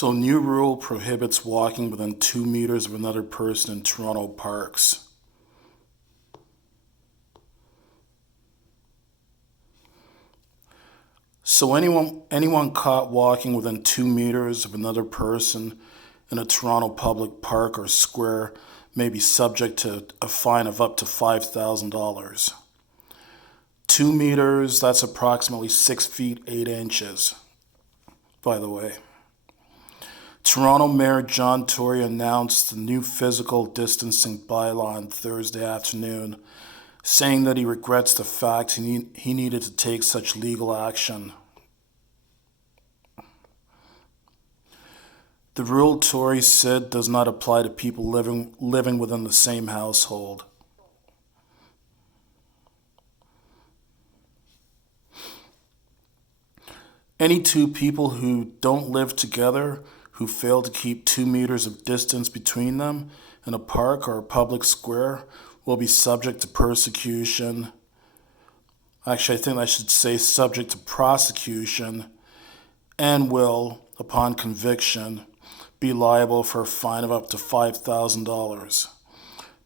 So, new rule prohibits walking within 2 meters of another person in Toronto parks. So, anyone caught walking within 2 meters of another person in a Toronto public park or square may be subject to a fine of up to $5,000. 2 meters, that's approximately 6 feet 8 inches, by the way. Toronto Mayor John Tory announced the new physical distancing bylaw on Thursday afternoon, saying that he regrets the fact he needed to take such legal action. The rule, Tory said, does not apply to people living within the same household. Any two people who don't live together who fail to keep 2 meters of distance between them in a park or a public square will be subject to persecution. Actually, I think I should say subject to prosecution and will, upon conviction, be liable for a fine of up to $5,000.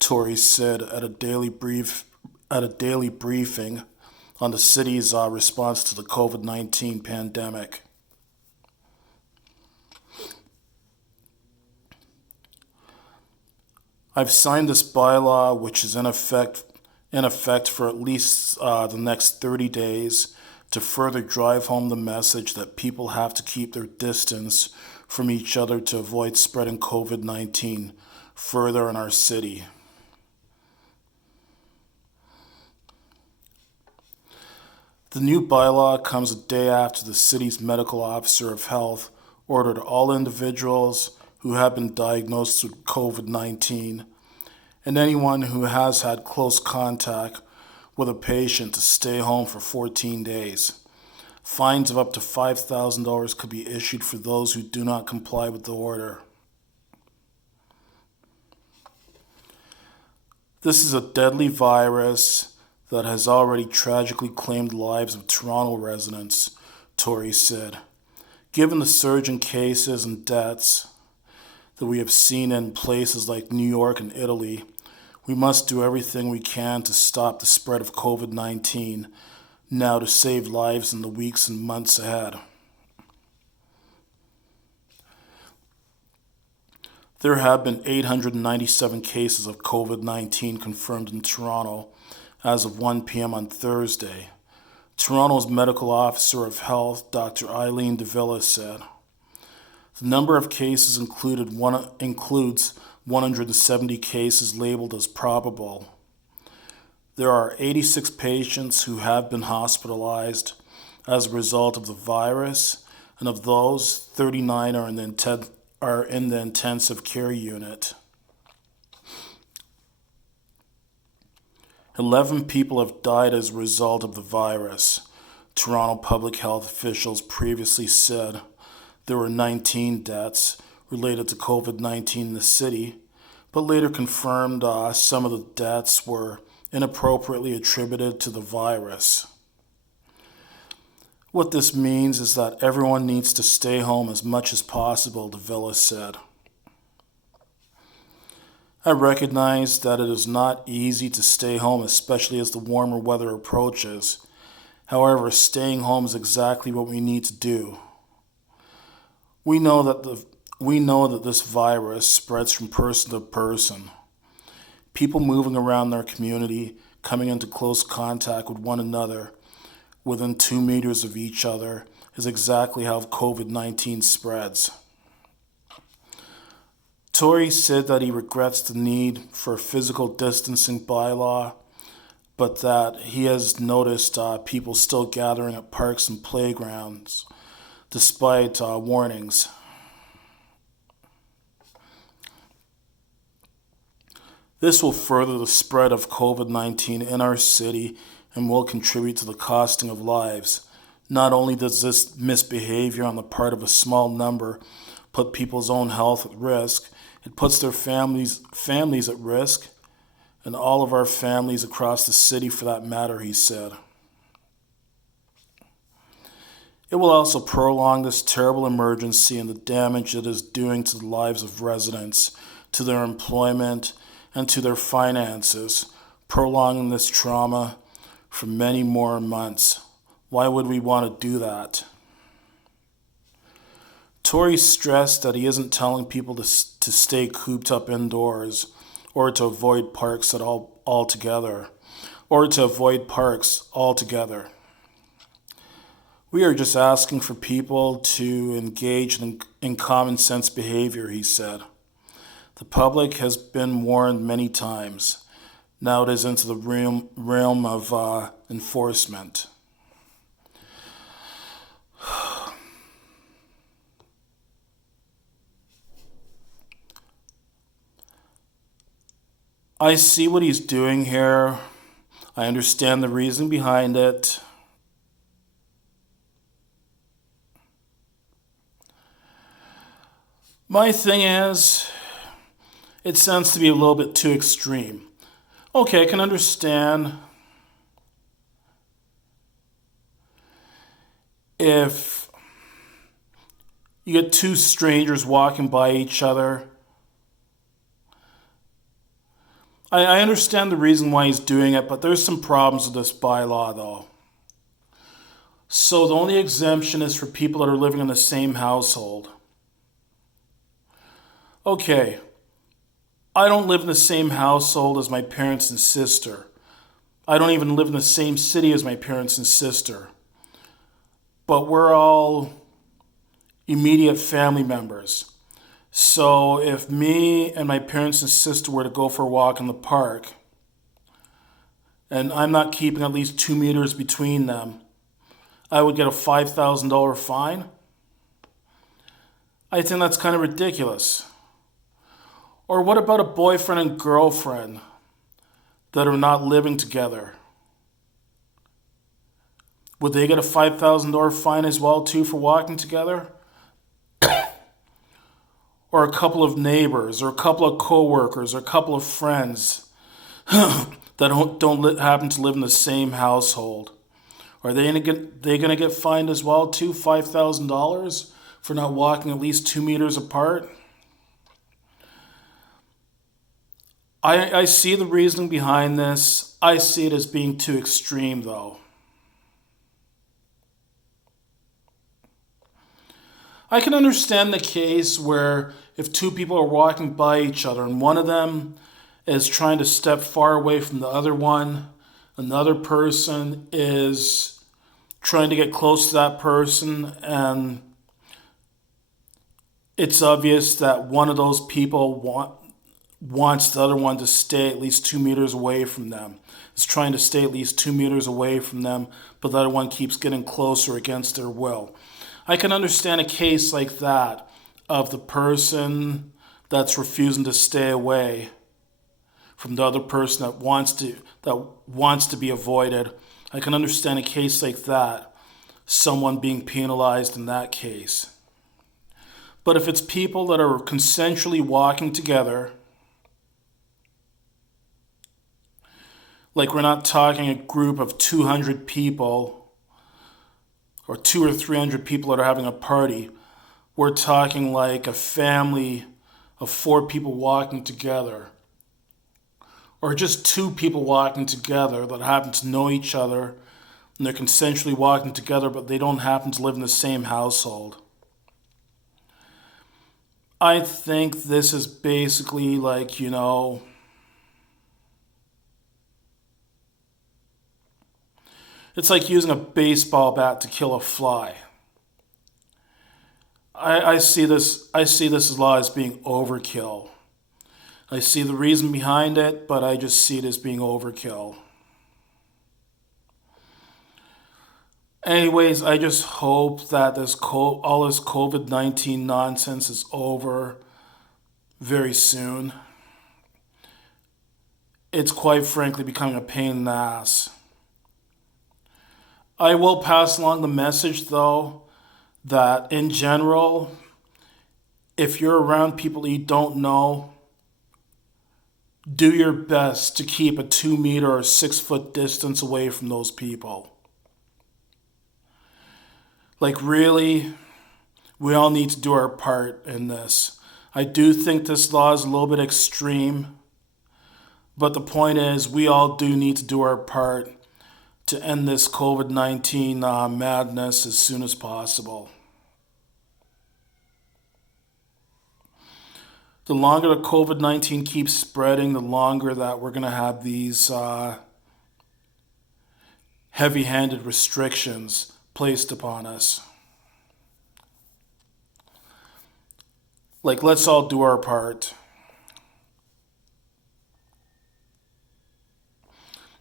Tory said at a daily briefing on the city's response to the COVID-19 pandemic. I've signed this bylaw, which is in effect for at least the next 30 days, to further drive home the message that people have to keep their distance from each other to avoid spreading COVID-19 further in our city. The new bylaw comes a day after the city's medical officer of health ordered all individuals who have been diagnosed with COVID-19 and anyone who has had close contact with a patient to stay home for 14 days. Fines of up to $5,000 could be issued for those who do not comply with the order. This is a deadly virus that has already tragically claimed the lives of Toronto residents, Tory said. Given the surge in cases and deaths that we have seen in places like New York and Italy, we must do everything we can to stop the spread of COVID-19 now to save lives in the weeks and months ahead. There have been 897 cases of COVID-19 confirmed in Toronto as of 1 p.m. on Thursday. Toronto's medical officer of health, Dr. Eileen DeVilla, said. The number of cases includes 170 cases labeled as probable. There are 86 patients who have been hospitalized as a result of the virus, and of those, 39 are in the intensive care unit. 11 people have died as a result of the virus. Toronto public health officials previously said there were 19 deaths related to COVID-19 in the city, but later confirmed some of the deaths were inappropriately attributed to the virus. What this means is that everyone needs to stay home as much as possible, DeVilla said. I recognize that it is not easy to stay home, especially as the warmer weather approaches. However, staying home is exactly what we need to do. We know that this virus spreads from person to person. People moving around their community, coming into close contact with one another within 2 meters of each other is exactly how COVID-19 spreads. Tory said that he regrets the need for a physical distancing bylaw, but that he has noticed people still gathering at parks and playgrounds, despite warnings. This will further the spread of COVID-19 in our city and will contribute to the costing of lives. Not only does this misbehavior on the part of a small number put people's own health at risk, it puts their families at risk, and all of our families across the city for that matter, he said. It will also prolong this terrible emergency and the damage it is doing to the lives of residents, to their employment, and to their finances, prolonging this trauma for many more months. Why would we want to do that? Tory stressed that he isn't telling people to stay cooped up indoors or to avoid parks altogether. We are just asking for people to engage in common sense behavior, he said. The public has been warned many times. Now it is into the realm of enforcement. I see what he's doing here. I understand the reason behind it. My thing is, it sounds to be a little bit too extreme. Okay, I can understand if you get two strangers walking by each other. I understand the reason why he's doing it, but there's some problems with this bylaw, though. So the only exemption is for people that are living in the same household. Okay, I don't live in the same household as my parents and sister. I don't even live in the same city as my parents and sister. But we're all immediate family members. So if me and my parents and sister were to go for a walk in the park, and I'm not keeping at least 2 meters between them, I would get a $5,000 fine. I think that's kind of ridiculous. Or what about a boyfriend and girlfriend that are not living together? Would they get a $5,000 fine as well too for walking together? Or a couple of neighbors, or a couple of co-workers, or a couple of friends that don't happen to live in the same household? Are they gonna get fined as well too, $5,000 for not walking at least 2 meters apart? I see the reasoning behind this. I see it as being too extreme, though. I can understand the case where if two people are walking by each other and one of them is trying to step far away from the other one, another person is trying to get close to that person, and it's obvious that one of those people wants the other one to stay at least 2 meters away from them. Is trying to stay at least 2 meters away from them, but the other one keeps getting closer against their will. I can understand a case like that of the person that's refusing to stay away from the other person that wants to be avoided. I can understand a case like that, someone being penalized in that case. But if it's people that are consensually walking together, like we're not talking a group of 200 people or 200 or 300 people that are having a party. We're talking like a family of 4 people walking together. Or just 2 people walking together that happen to know each other and they're consensually walking together, but they don't happen to live in the same household. I think this is basically like, it's like using a baseball bat to kill a fly. I see this law as being overkill. I see the reason behind it, but I just see it as being overkill. Anyways, I just hope that all this COVID-19 nonsense is over very soon. It's quite frankly becoming a pain in the ass. I will pass along the message, though, that in general, if you're around people you don't know, do your best to keep a 2 meter or 6 foot distance away from those people. Like, really, we all need to do our part in this. I do think this law is a little bit extreme, but the point is, we all do need to do our part to end this COVID-19 madness as soon as possible. The longer the COVID-19 keeps spreading, the longer that we're going to have these heavy-handed restrictions placed upon us. Like, let's all do our part.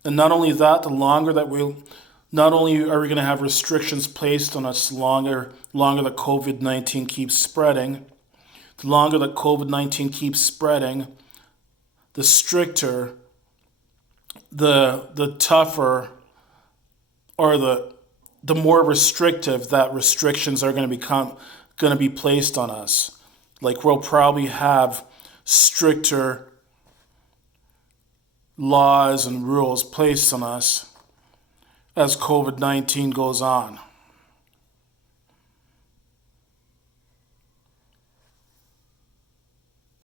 And not only that, not only are we going to have restrictions placed on us longer the COVID-19 keeps spreading, the longer that COVID-19 keeps spreading, the stricter, the tougher, or the more restrictive that restrictions are going to be placed on us. Like, we'll probably have stricter laws and rules placed on us as COVID-19 goes on.